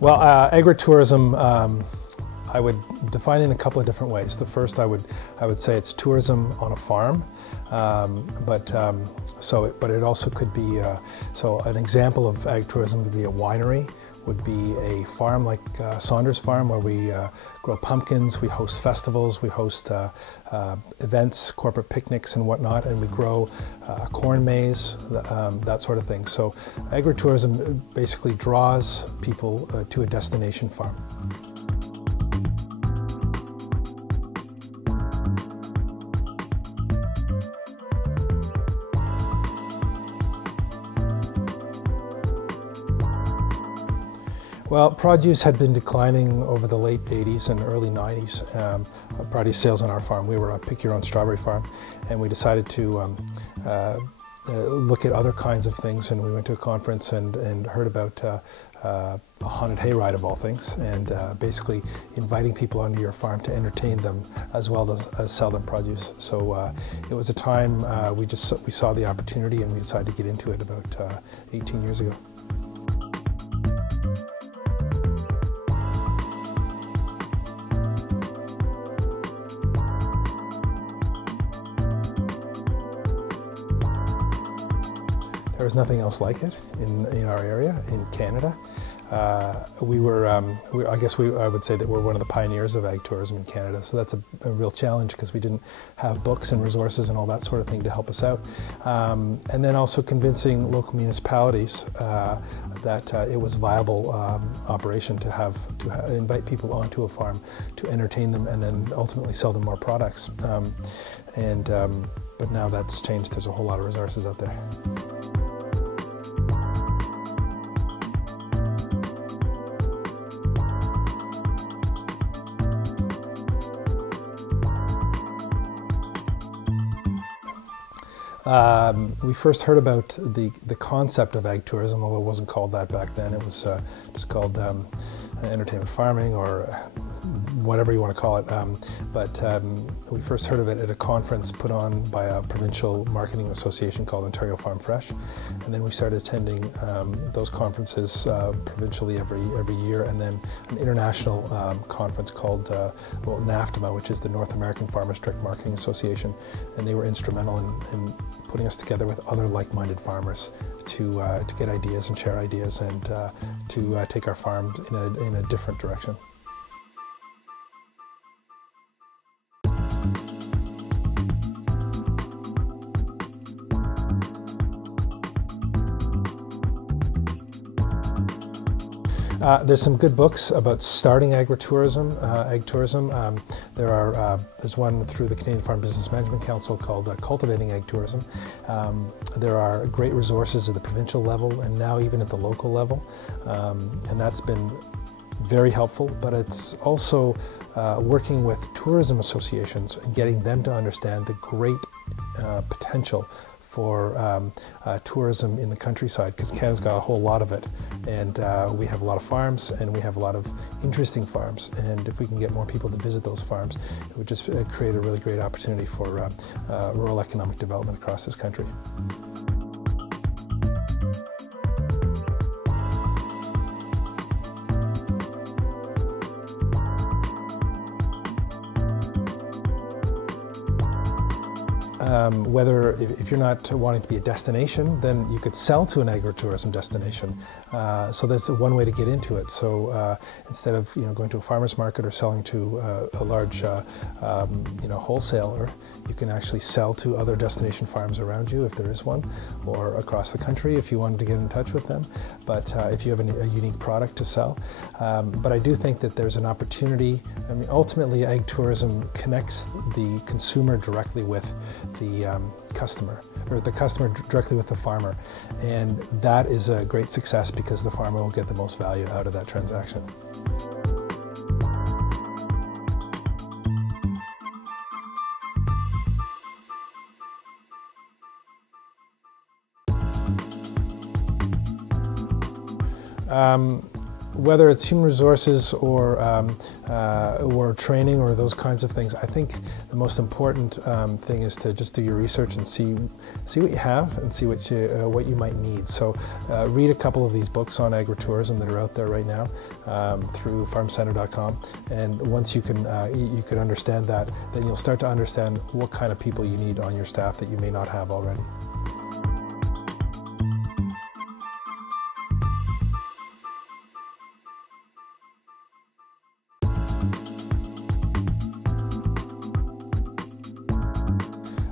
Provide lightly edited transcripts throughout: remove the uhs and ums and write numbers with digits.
Well, agritourism, I would define it in a couple of different ways. The first, I would say it's tourism on a farm, but it also could be, so an example of agritourism would be a winery, would be a farm like Saunders Farm, where we grow pumpkins, we host festivals, we host events, corporate picnics and whatnot, and we grow a corn maze, that sort of thing. So agritourism basically draws people to a destination farm. Well, produce had been declining over the late 80s and early 90s. Produce sales on our farm. We were a pick-your-own strawberry farm, and we decided to look at other kinds of things, and we went to a conference and heard about a haunted hayride of all things, and basically inviting people onto your farm to entertain them as well as sell them produce. So it was a time we saw the opportunity, and we decided to get into it about 18 years ago. There was nothing else like it in our area, in Canada. I would say that we're one of the pioneers of ag tourism in Canada, so that's a real challenge because we didn't have books and resources and all that sort of thing to help us out. And then also convincing local municipalities that it was a viable operation to invite people onto a farm to entertain them and then ultimately sell them more products. But now that's changed. There's a whole lot of resources out there. We first heard about the concept of ag tourism, although it wasn't called that back then. It was just called entertainment farming, or whatever you want to call it. We first heard of it at a conference put on by a provincial marketing association called Ontario Farm Fresh, and then we started attending those conferences provincially every year, and then an international conference called NAFTMA, which is the North American Farmers Direct Marketing Association, and they were instrumental in putting us together with other like-minded farmers to get ideas and share ideas and to take our farms in a different direction. There's some good books about starting ag tourism. There's one through the Canadian Farm Business Management Council called Cultivating Ag Tourism. There are great resources at the provincial level and now even at the local level, and that's been very helpful. But it's also working with tourism associations and getting them to understand the great potential for tourism in the countryside, because Canada's got a whole lot of it, and we have a lot of farms and we have a lot of interesting farms, and if we can get more people to visit those farms, it would just create a really great opportunity for rural economic development across this country. If you're not wanting to be a destination, then you could sell to an agritourism destination. So that's one way to get into it. So instead of going to a farmer's market or selling to a large wholesaler, you can actually sell to other destination farms around you if there is one, or across the country if you wanted to get in touch with them. But if you have a unique product to sell. But I do think that there's an opportunity. I mean, ultimately, ag tourism connects the consumer directly with the customer, or the customer directly with the farmer, and that is a great success because the farmer will get the most value out of that transaction. Whether it's human resources or training or those kinds of things, I think the most important thing is to just do your research and see what you have and see what you might need. So read a couple of these books on agritourism that are out there right now through farmcenter.com, and once you can understand that, then you'll start to understand what kind of people you need on your staff that you may not have already.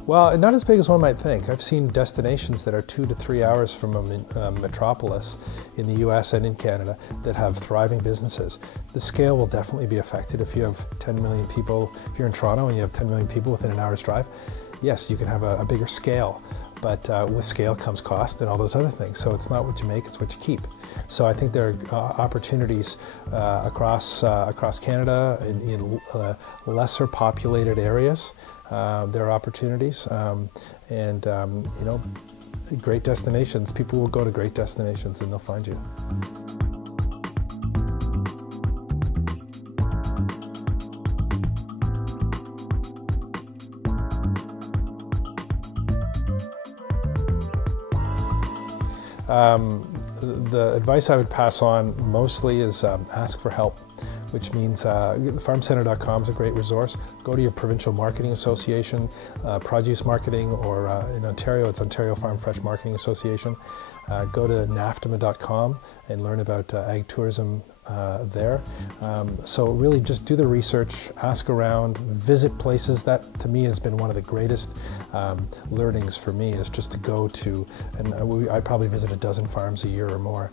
Well, not as big as one might think. I've seen destinations that are 2 to 3 hours from a metropolis in the US and in Canada that have thriving businesses. The scale will definitely be affected. If you have 10 million people, if you're in Toronto and you have 10 million people within an hour's drive, yes, you can have a bigger scale. But with scale comes cost and all those other things. So it's not what you make, it's what you keep. So I think there are opportunities across Canada in lesser populated areas. There are opportunities, and you know, great destinations. People will go to great destinations and they'll find you. The advice I would pass on mostly is ask for help, which means farmcenter.com is a great resource. Go to your provincial marketing association, produce marketing, or in Ontario, it's Ontario Farm Fresh Marketing Association. Go to naftima.com and learn about ag tourism there. So really just do the research, ask around, visit places. That to me has been one of the greatest learnings for me, is just to go to, and I probably visit a dozen farms a year or more,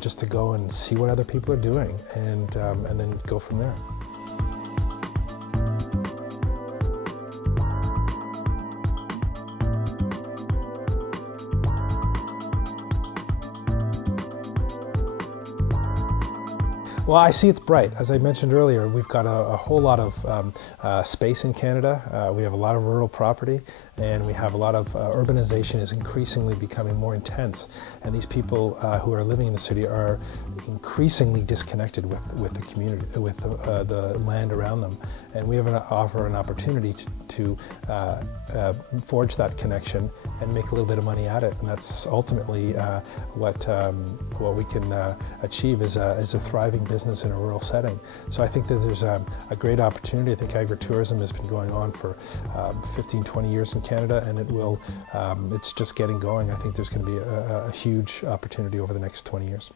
just to go and see what other people are doing, and then go from there. Well, I see it's bright. As I mentioned earlier, we've got a whole lot of space in Canada. We have a lot of rural property, and we have a lot of urbanization is increasingly becoming more intense. And these people who are living in the city are increasingly disconnected with the community, with the land around them. And we have offer an opportunity to forge that connection and make a little bit of money at it. And that's ultimately what we can achieve is a thriving business in a rural setting. So I think that there's a great opportunity. I think agritourism has been going on for 15, 20 years in Canada, and it's just getting going. I think there's going to be a huge opportunity over the next 20 years.